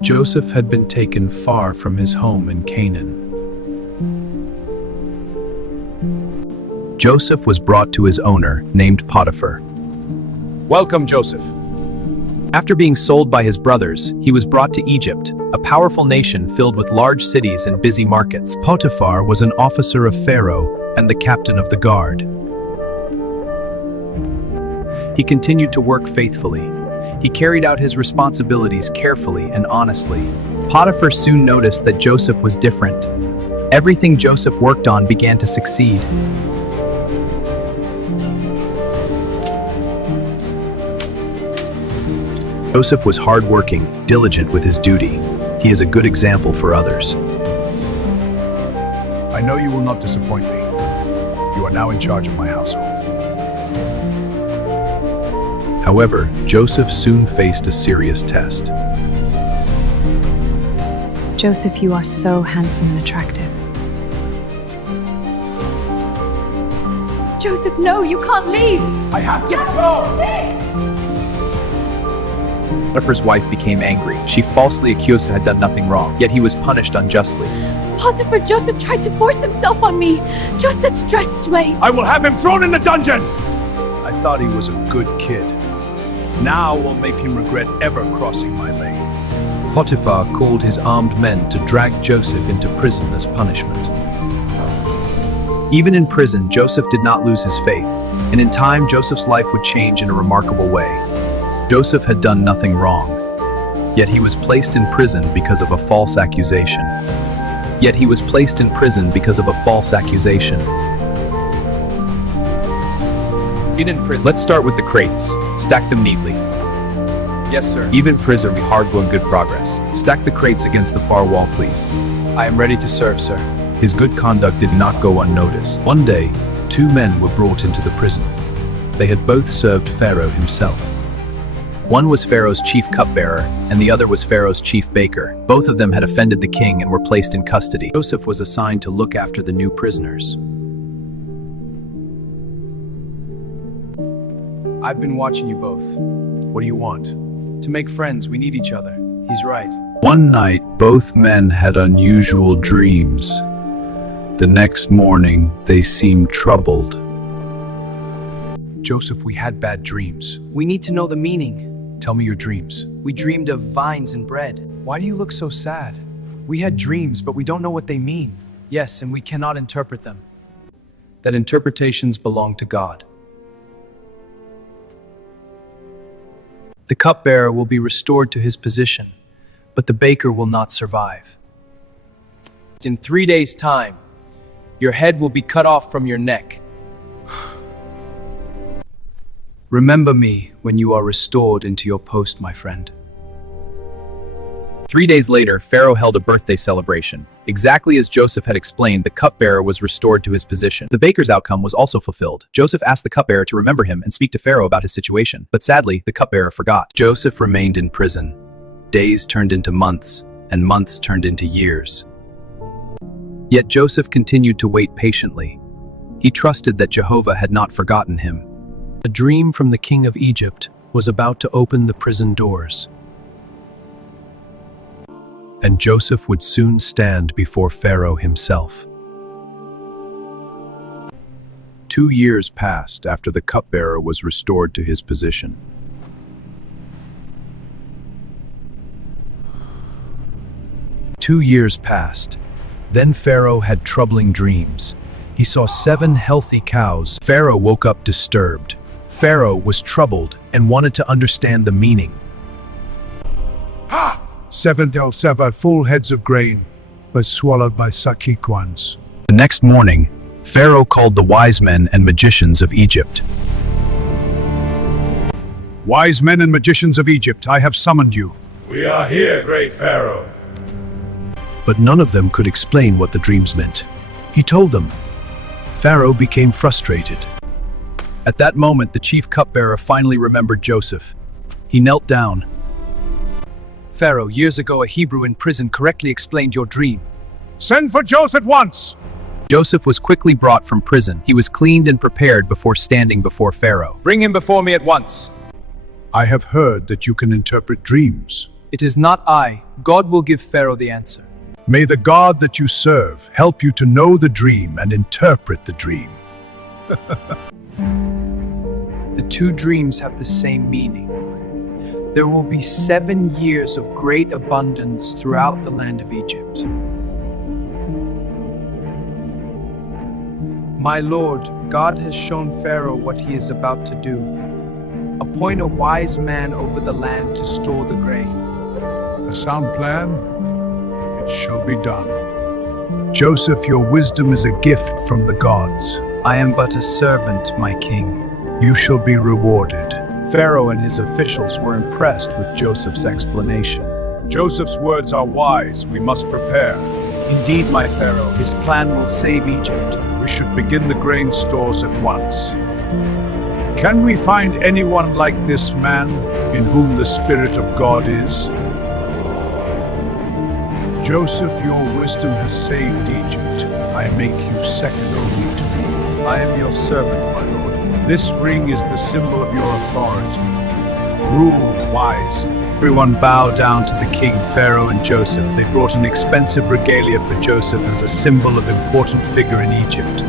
Joseph had been taken far from his home in Canaan. Joseph was brought to his owner, named Potiphar. Welcome, Joseph. After being sold by his brothers, he was brought to Egypt, a powerful nation filled with large cities and busy markets. Potiphar was an officer of Pharaoh and the captain of the guard. He continued to work faithfully. He carried out his responsibilities carefully and honestly. Potiphar soon noticed that Joseph was different. Everything Joseph worked on began to succeed. Joseph was hardworking, diligent with his duty. He is a good example for others. I know you will not disappoint me. You are now in charge of my household. However, Joseph soon faced a serious test. Joseph, you are so handsome and attractive. Joseph, no, you can't leave! I have to go! Potiphar's wife became angry. She falsely accused him had done nothing wrong, yet he was punished unjustly. Potiphar, Joseph tried to force himself on me. Joseph dressed way. I will have him thrown in the dungeon! I thought he was a good kid. Now I'll make him regret ever crossing my lane. Potiphar called his armed men to drag Joseph into prison as punishment. Even in prison, Joseph did not lose his faith, and in time, Joseph's life would change in a remarkable way. Joseph had done nothing wrong, yet he was placed in prison because of a false accusation. Let's start with the crates. Stack them neatly. Yes, sir. Even prison will be hard and good progress. Stack the crates against the far wall, please. I am ready to serve, sir. His good conduct did not go unnoticed. One day, two men were brought into the prison. They had both served Pharaoh himself. One was Pharaoh's chief cupbearer, and the other was Pharaoh's chief baker. Both of them had offended the king and were placed in custody. Joseph was assigned to look after the new prisoners. I've been watching you both. What do you want? To make friends, we need each other. He's right. One night, both men had unusual dreams. The next morning, they seemed troubled. Joseph, we had bad dreams. We need to know the meaning. Tell me your dreams. We dreamed of vines and bread. Why do you look so sad? We had dreams, but we don't know what they mean. Yes, and we cannot interpret them. That interpretations belong to God. The cupbearer will be restored to his position, but the baker will not survive. In 3 days' time, your head will be cut off from your neck. Remember me when you are restored into your post, my friend. 3 days later, Pharaoh held a birthday celebration. Exactly as Joseph had explained, the cupbearer was restored to his position. The baker's outcome was also fulfilled. Joseph asked the cupbearer to remember him and speak to Pharaoh about his situation, but sadly, the cupbearer forgot. Joseph remained in prison. Days turned into months, and months turned into years. Yet Joseph continued to wait patiently. He trusted that Jehovah had not forgotten him. A dream from the king of Egypt was about to open the prison doors. And Joseph would soon stand before Pharaoh himself. 2 years passed after the cupbearer was restored to his position. Two years passed. Then Pharaoh had troubling dreams. He saw 7 healthy cows. Pharaoh woke up disturbed. Pharaoh was troubled and wanted to understand the meaning. Ha! 7 full heads of grain were swallowed by Sakiquans. The next morning, Pharaoh called the wise men and magicians of Egypt. Wise men and magicians of Egypt, I have summoned you. We are here, great Pharaoh. But none of them could explain what the dreams meant. He told them. Pharaoh became frustrated. At that moment, the chief cupbearer finally remembered Joseph. He knelt down. Pharaoh, years ago a Hebrew in prison correctly explained your dream. Send for Joseph at once! Joseph was quickly brought from prison. He was cleaned and prepared before standing before Pharaoh. Bring him before me at once. I have heard that you can interpret dreams. It is not I. God will give Pharaoh the answer. May the God that you serve help you to know the dream and interpret the dream. The two dreams have the same meaning. There will be 7 years of great abundance throughout the land of Egypt. My lord, God has shown Pharaoh what he is about to do. Appoint a wise man over the land to store the grain. A sound plan? It shall be done. Joseph, your wisdom is a gift from the gods. I am but a servant, my king. You shall be rewarded. Pharaoh and his officials were impressed with Joseph's explanation. Joseph's words are wise. We must prepare. Indeed, my Pharaoh, his plan will save Egypt. We should begin the grain stores at once. Can we find anyone like this man in whom the Spirit of God is? Joseph, your wisdom has saved Egypt. I make you second only to me. I am your servant, my lord. This ring is the symbol of your authority. Rule wise. Everyone bowed down to the king, Pharaoh, and Joseph. They brought an expensive regalia for Joseph as a symbol of important figure in Egypt.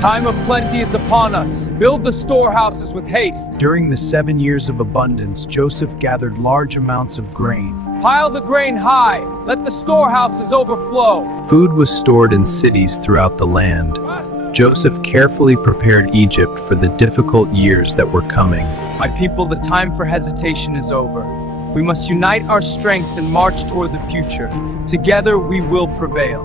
Time of plenty is upon us. Build the storehouses with haste. During the 7 years of abundance, Joseph gathered large amounts of grain. Pile the grain high. Let the storehouses overflow. Food was stored in cities throughout the land. Joseph carefully prepared Egypt for the difficult years that were coming. My people, the time for hesitation is over. We must unite our strengths and march toward the future. Together we will prevail.